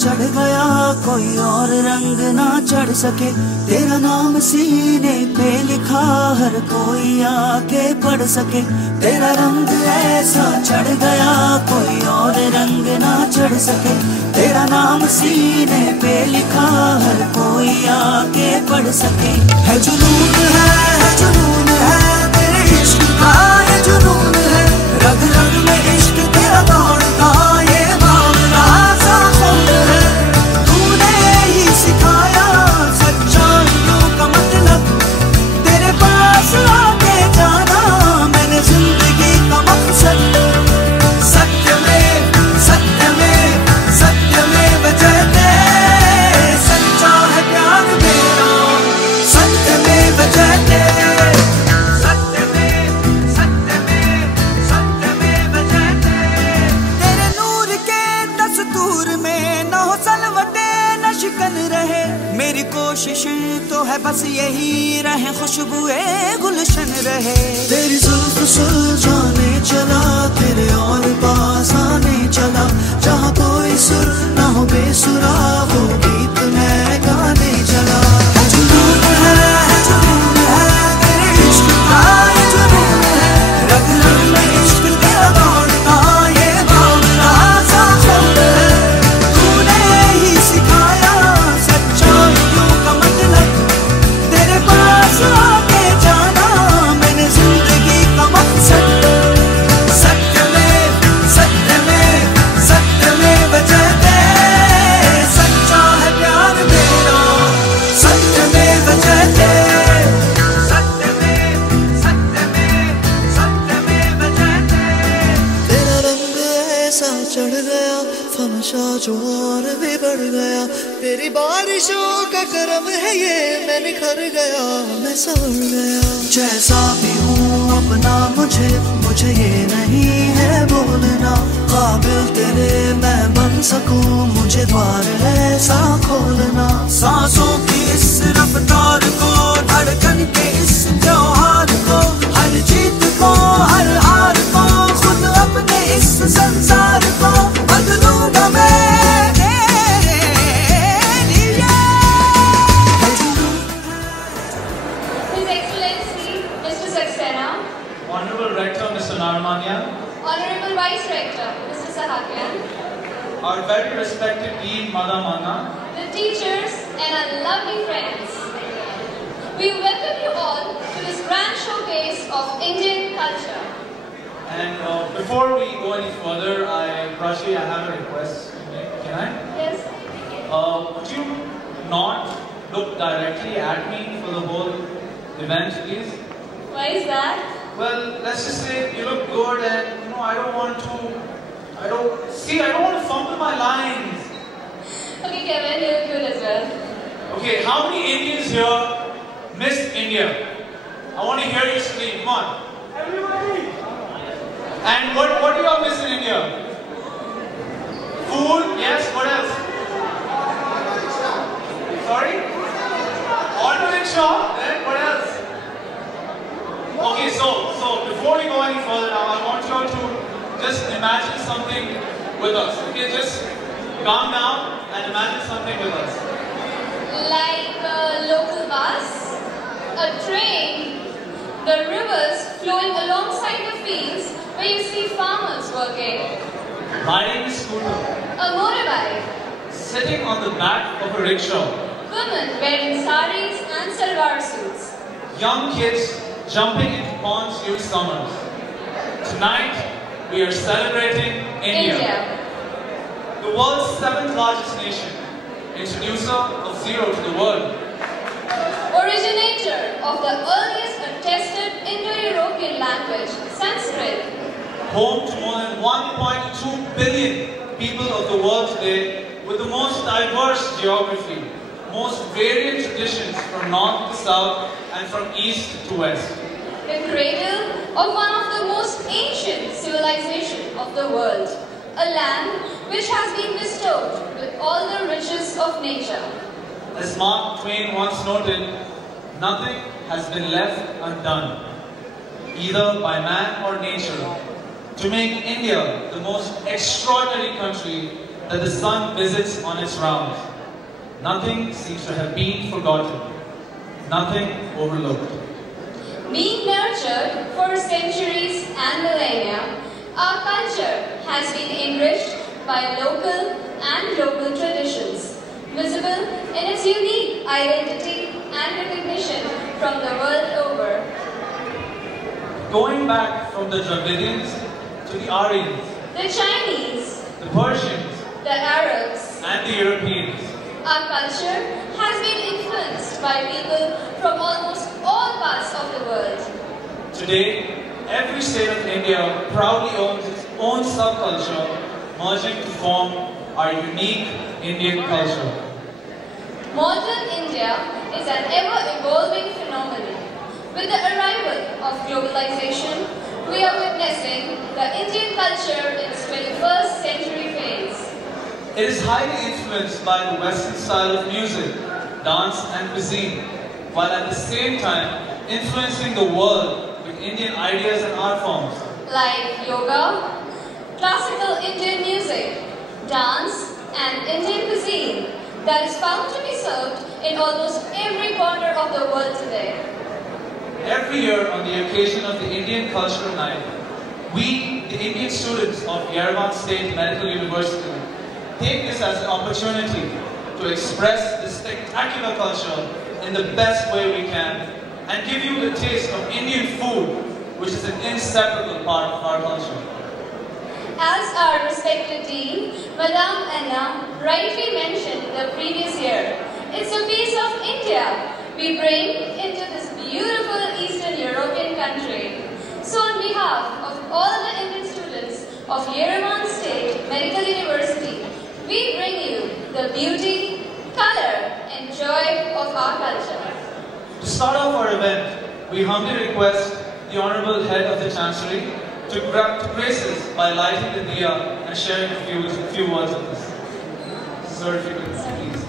चढ़ गया कोई और रंग ना चढ़ सके, तेरा नाम सीने पे लिखा हर कोई आके पढ़ सके। तेरा रंग ऐसा चढ़ गया कोई और रंग ना चढ़ सके, तेरा नाम सीने पे लिखा हर कोई आके पढ़ सके। है जुनून है तेरे इश्क का, ये जुनून है रग रग में इश्क तेरा दौड़ता, ये मामला सा खून है। तूने ही सिखाया सच्चाइयों का मतलब, तेरे पास आके जाना मैंने जिंदगी का मकसद। सत्य में जयते, सच्चा है प्यार मेरा, सत्य में जयते। मेरी कोशिश तो है बस यही रहे खुशबुए गुलशन रहे। तेरी जुल्फ सुलझाने चला, तेरे और पास आने चला, जहाँ कोई सुर ना हो बेसुरा वो गीत मैं गाने चला। जुनून है तेरे इश्क का, ये जुनून है रग रग में इश्क तेरा दौड़ता, ये मामला सा खून है। तूने ही सिखाया आके जाना मैंने जिंदगी का मकसद। सत्य में बजते, सच्चा है प्यार मेरा, सत्य में बजते। तेरा रंग ऐसा चढ़ गया फमशा जो और भी बढ़ गया, तेरी बारिशों का करम है ये मैं निखर गया, मैं संवर गया। जैसा भी हूँ अपना मुझे ये नहीं है बोलना, काबिल तेरे मैं बन सकूँ मुझे द्वार ऐसा खोलना। सांसों की इस रफ्तार को, धड़कन के इस त्योहार को, हर जीत को हर हार को, खुद अपने इस संसार को बदलूंगा मैं। Honorable Rector, Mr. Armenia. Honorable Vice Rector, Mr. Sahakian. Our very respected Dean, Madam Anna. The teachers and our lovely friends. We welcome you all to this grand showcase of Indian culture. And before we go any further, Rashi, I have a request. Can I? Yes. Would you not look directly at me for the whole event, please? Why is that? Well, let's just say you look good, and I don't want to fumble my lines. Okay, Kevin, you look good as well. Okay, how many Indians here missed India? I want to hear you scream. Come on. Everybody! And what do you all miss in India? Food, yes, what else? Sorry? Auto rickshaw, then what else? Okay, so before we go any further now, I want you all to just imagine something with us. Okay, just calm down and imagine something with us. Like a local bus, a train, the rivers flowing alongside the fields where you see farmers working. Riding a scooter. A motorbike. Sitting on the back of a rickshaw. Women wearing saris and salwar suits. Young kids jumping into ponds during summers. Tonight, we are celebrating India. The world's 7th largest nation, introducer of zero to the world. Originator of the earliest attested Indo-European language, Sanskrit. Home to more than 1.2 billion people of the world today, with the most diverse geography, most varied traditions from north to south and from east to west. The cradle of one of the most ancient civilizations of the world, a land which has been bestowed with all the riches of nature. As Mark Twain once noted, nothing has been left undone, either by man or nature, to make India the most extraordinary country that the sun visits on its rounds. Nothing seems to have been forgotten, nothing overlooked. Being nurtured for centuries and millennia, our culture has been enriched by local and global traditions, visible in its unique identity and recognition from the world over. Going back from the Dravidians to the Aryans, The Chinese, the Persians, the Arabs, and the Europeans, our culture has been influenced by people from almost all parts of the world. today, every state of India proudly owns its own subculture, merging to form our unique Indian culture. Modern India is an ever-evolving phenomenon. With the arrival of globalization, we are witnessing the Indian culture in its 21st century phase. It is highly influenced by the Western style of music, dance and cuisine, while at the same time influencing the world with Indian ideas and art forms. Like yoga, classical Indian music, dance and Indian cuisine that is found to be served in almost every corner of the world today. Every year on the occasion of the Indian Cultural Night, we, the Indian students of Yerevan State Medical University, take this as an opportunity to express this spectacular culture in the best way we can and give you the taste of Indian food, which is an inseparable part of our culture. As our respected Dean, Madame Anna, rightly mentioned the previous year, it's a piece of India we bring into this beautiful Eastern European country. So on behalf of all the Indian students of Yerevan State Medical University, we bring you the beauty, color and joy of our culture. To start off our event, we humbly request the Honorable Head of the Chancellery to grace us by lighting the diya and sharing a few words with us. Sir, if you could please.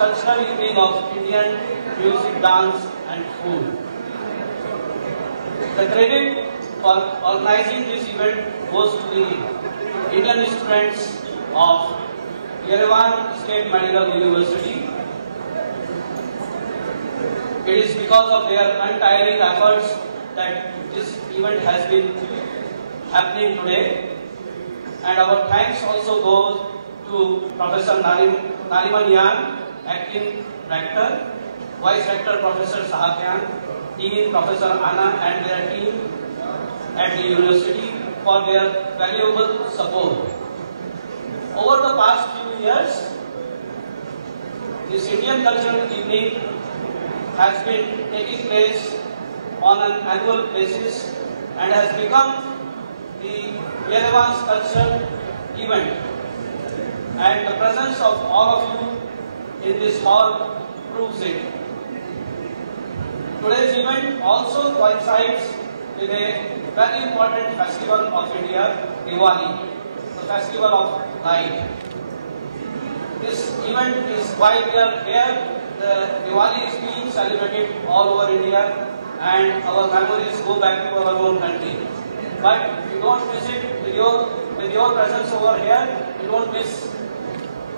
Cultural evening of Indian music, dance and food. The credit for organizing this event goes to the Indian students of Yerevan State Medical University. It is because of their untiring efforts that this event has been happening today. And our thanks also goes to Professor Yerevan Y.S.M.U.It, Acting Rector, Vice Rector Professor Sahakian, Dean Professor Anna and their team at the university for their valuable support. Over the past few years, this Indian Cultural Evening has been taking place on an annual basis and has become the Yerevan's cultural event. And the presence of all of you in this hall proves it. Today's event also coincides with a very important festival of India, Diwali, the festival of light. This event is why we are here. The Diwali is being celebrated all over India and our memories go back to our own country. But we don't miss it with your presence over here. We don't miss.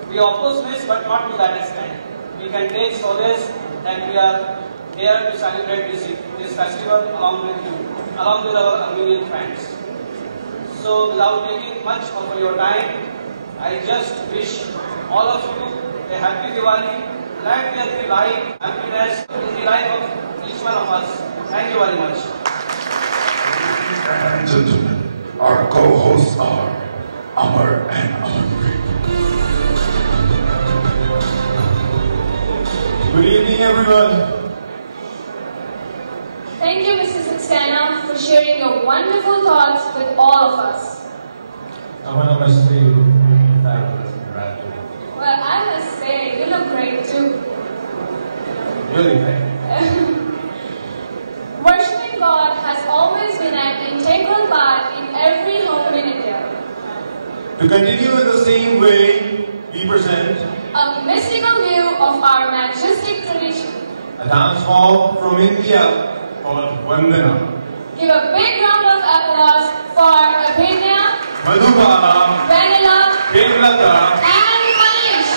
We of course miss, but not to that extent. We can take solace that we are here to celebrate this festival along with you, along with our Armenian friends. So without taking much of your time, I just wish all of you a happy Diwali. Let there be light, happiness in the life of each one of us. Thank you very much. Ladies and gentlemen, our co-hosts are Amar and Amar. Good evening, everyone. Thank you, Mrs. Saxena, for sharing your wonderful thoughts with all of us. Namaste, you look fabulous. Congratulations. Well, I must say, you look great too. Really, thank you. Worshipping God has always been an integral part in every home in India. To continue in the same way, we present A mystical view of our majestic tradition. a dance form from India called Vandana. Give a big round of applause for Abhinya, Madhubala, Vanilla, Hemlata, and Manish.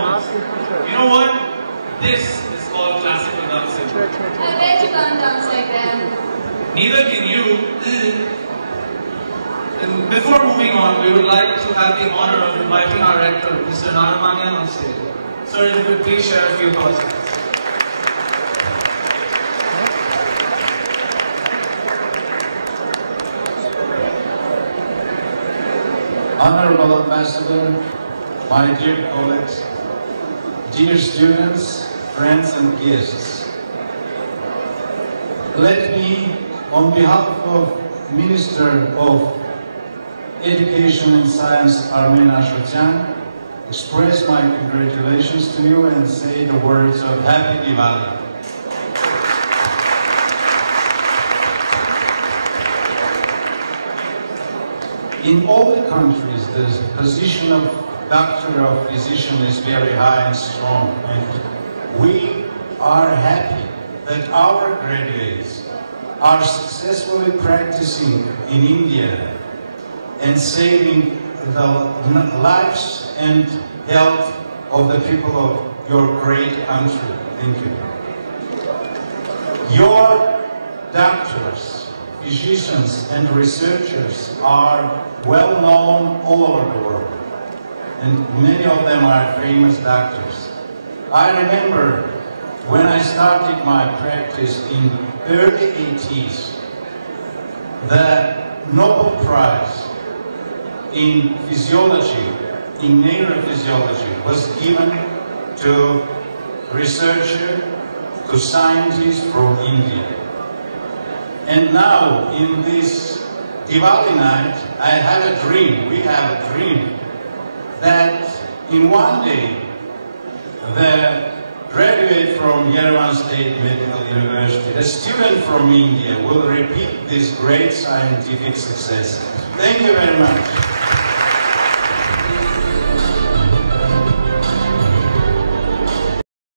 performance. You know what? This is called classical dancing. I bet you can't dance like them. Neither can you. And before moving on, we would like to have the honor of inviting our rector, Mr. Armenia, on stage. Sir, if you could please share a few thoughts. Honorable Ambassador, my dear colleagues, dear students, friends and guests, let me, on behalf of Minister of Education and Science Armenia Y.S.M.U.It, express my congratulations to you and say the words of Happy Diwali. In all the countries, the position of doctor or physician is very high and strong, and we are happy that our graduates are successfully practicing in India and saving the lives and health of the people of your great country. Thank you. Your doctors, physicians and researchers are well known all over the world, and many of them are famous doctors. I remember when I started my practice in early 80s, the Nobel Prize in physiology, in neurophysiology, was given to researchers, to scientists from India. And now, in this Diwali night, I have a dream, we have a dream, that in one day, the graduate from Yerevan State Medical University, a student from India, will repeat this great scientific success. Thank you very much.